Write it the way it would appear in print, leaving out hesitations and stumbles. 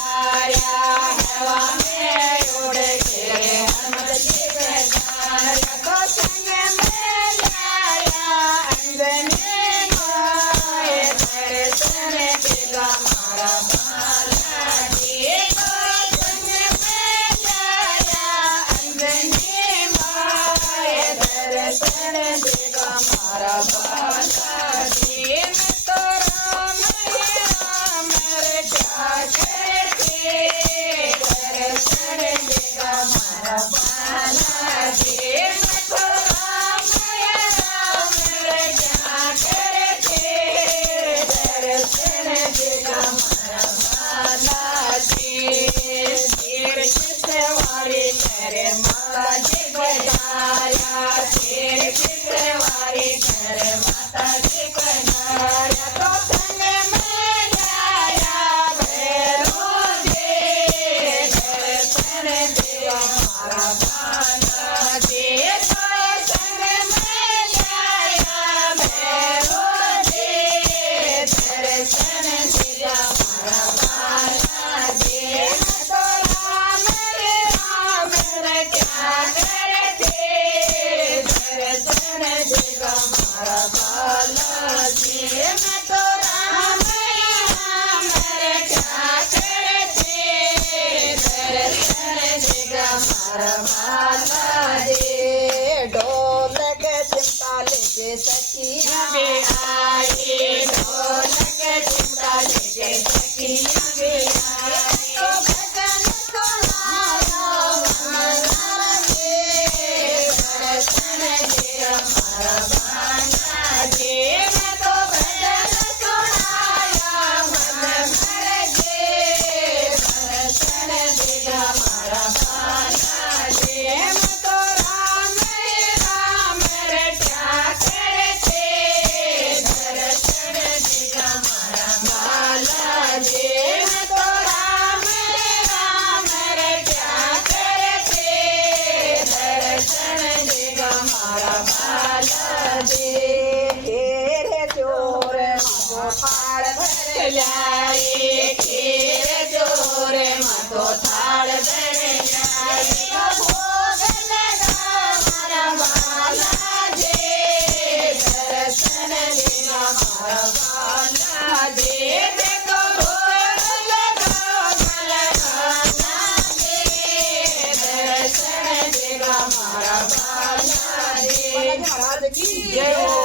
પધાર્યા હવા મેં ઉડે છે હનુમતજી પધાર્યા તો સંગે મેળ્યા અંજની માએ દર્શન દીધા મારા બાલાજી તો સંગે મેળ્યા અંજની માએ દર્શન દીધા મારા બાલાજી મેં તો રામ રટ્યા કરે છે દર્શન દીધા મારા બાલાજી મેં તો રામ રટ્યા કરે છે દર્શન દીધા મારા બાલાજી શેર ચિત્રવારી કરે માતાજી પધાર્યા શેર ચિત્રવારી કરે માતાજી પધાર્યા તો તને મેળ્યા ભૈરવજી દર્શન દીધા મારા બાલાજી તો તને મેળ્યા ભૈરવજી દર્શન દીધા મારા બાલાજી તો રામ રટ્યા કરે છે દર્શન દીધા મારા બાલાજી મેં તો રામ રટ્યા કરે છે દર્શન દીધા મારા બાલાજી ઢોલક ચિંતા લેજે સખિયા બે આયે ઢોલક ચિંતા લેજે સખિયા બે આયે તો ભજન સુનાયો મંગળાજી દર્શન દીધા મારા બાલાજી મેં તો ભજન સુનાયા મંગળાજી દર્શન દીધા મારા બાલાજી મેં તો રામ રટ્યા કરે છે દર્શન દીધા મારા બાલાજી મેં તો રામ રટ્યા કરે છે દર્શન દીધા મારા બાલાજી ઘેરે ચોર માથો થાળ ભરલાઈ ઘેરે ચોર માથો થાળ ભરલાઈ ભોગ લગા મારા બાલાજી દર્શન દીધા મારા બાલાજી દેખો ભોગ લગા મલકાનાજી દર્શન દીધા મારા બાલાજી મહારાજ કી જય.